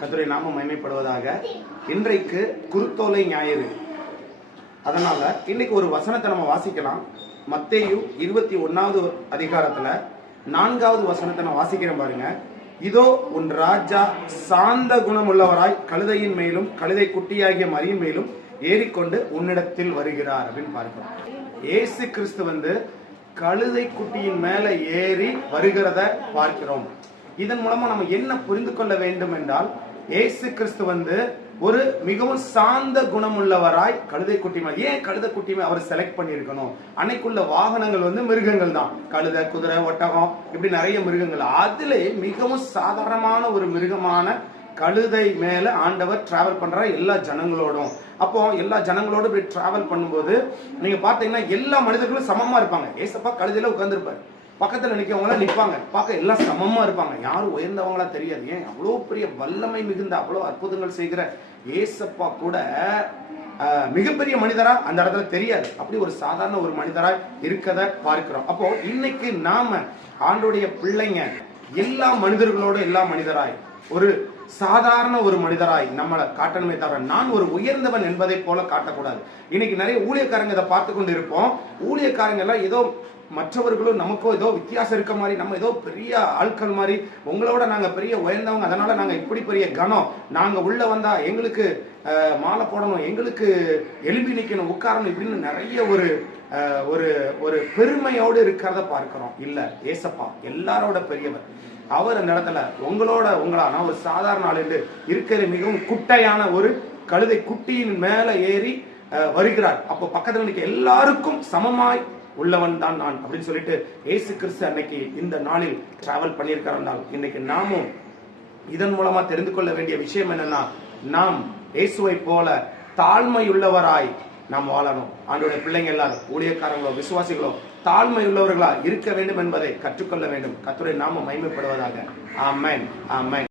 கர்த்தருடைய நாமம் மகிமைப்படுவதாக. இன்றைக்கு குருத்தோலை ஞாயிறு. அதனால இன்னைக்கு ஒரு வசனத்தை நம்ம வாசிக்கலாம். மத்தேயு 21வது அதிகாரத்துல 4வது வசனத்தை நான் வாசிக்கிறேன் பாருங்க. இதோ உன் ராஜா சாந்த குணம் உள்ளவராய் கழுதையின் மேலும் கழுதை குட்டியாகிய மரியின் மேலும் ஏறிக்கொண்டு உன்னிடத்தில் வருகிறார் அப்படின்னு பார்க்கிறோம். இயேசு கிறிஸ்து கழுதை குட்டியின் மேல ஏறி வருகிறத பார்க்கிறோம். இதன் மூலமா நம்ம என்ன புரிந்து கொள்ள வேண்டும் என்றால், இயேசு கிறிஸ்து ஒரு மிகவும் சாந்த குணம் உள்ளவராய் கழுதை குட்டி மேல. ஏன் கழுதை குட்டி மேல அவர் செலக்ட் பண்ணியிருக்கணும்? அன்னைக்குள்ள வாகனங்கள் மிருகங்கள் தான். கழுதை, குதிரை, ஒட்டகம், இப்படி நிறைய மிருகங்கள். அதுல மிகவும் சாதாரணமான ஒரு மிருகமான கழுதை மேல ஆண்டவர் டிராவல் பண்ற எல்லா ஜனங்களோடும். அப்போ எல்லா ஜனங்களோடும் இப்படி டிராவல் பண்ணும்போது நீங்க பாத்தீங்கன்னா எல்லா மனிதர்களும் சமமா இருப்பாங்க. ஏசப்பா கழுதையில உட்கார்ந்துருப்பாரு, பக்கத்துல நிக்கிறவங்க நிப்பாங்க, பார்க்க எல்லாம் சமமா இருப்பாங்க. யாரும் உயர்ந்தவங்களா தெரியாது. ஏன் அவ்வளவு பெரிய வல்லமை மிகுந்த அவ்வளவு அற்புதங்கள் செய்கிற ஏசப்பா கூட மிகப்பெரிய மனிதரா அந்த இடத்துல தெரியாது. அப்படி ஒரு சாதாரண ஒரு மனிதரா இருக்கத பார்க்கிறோம். அப்போ இன்னைக்கு நாம ஆண்டோடைய பிள்ளைங்க எல்லா மனிதர்களோட எல்லா மனிதராய் ஒரு சாதாரண ஒரு மனிதராய் நம்மளை காட்டணுமே தவிர நான் ஒரு உயர்ந்தவன் என்பதை போல காட்டக்கூடாது. இன்னைக்கு நிறைய ஊழியக்காரங்க இதை பார்த்து கொண்டு இருப்போம். ஊழியக்காரங்க எல்லாம் ஏதோ மற்றவர்களும் நமக்கோ ஏதோ வித்தியாசம் இருக்க மாதிரி, நம்ம ஏதோ பெரிய ஆட்கள் மாதிரி, உங்களோட நாங்க பெரிய உயர்ந்தவங்க, அதனால நாங்க இப்படி பெரிய கனம், நாங்க உள்ள வந்தா எங்களுக்கு மாலை போடணும், எங்களுக்கு எலும்பி நிக்கணும், உட்காரணும், இப்படின்னு நிறைய ஒரு ஒரு பெருமையோடு இருக்கிறத பார்க்கிறோம். இல்ல, ஏசப்பா எல்லாரோட பெரியவர். அவர் அந்த இடத்துல உங்களான ஒரு சாதாரண ஆள் என்று இருக்கிற மிகவும் குட்டையான ஒரு கழுதை குட்டியின் மேல ஏறி வருகிறார். அப்போ பக்கத்துல நிற்க எல்லாருக்கும் சமமாய் உள்ளவன் தான் நான் அப்படின்னு சொல்லிட்டு இயேசு கிறிஸ்து அன்னைக்கு இந்த நாளில் டிராவல் பண்ணியிருக்கிறார். இன்னைக்கு நாமும் இதன் மூலமா தெரிந்து கொள்ள வேண்டிய விஷயம் என்னன்னா, நாம் இயேசுவை போல தாழ்மை உள்ளவராய் நாம் வாழணும். ஆண்டோடைய பிள்ளைங்க எல்லாரும், ஊழியக்காரங்களோ விசுவாசிகளோ தாழ்மை உள்ளவர்களா இருக்க வேண்டும் என்பதை கற்றுக்கொள்ள வேண்டும். கர்த்தருடைய நாமம் மகிமைப்படுவதாக. ஆமென், ஆமென்.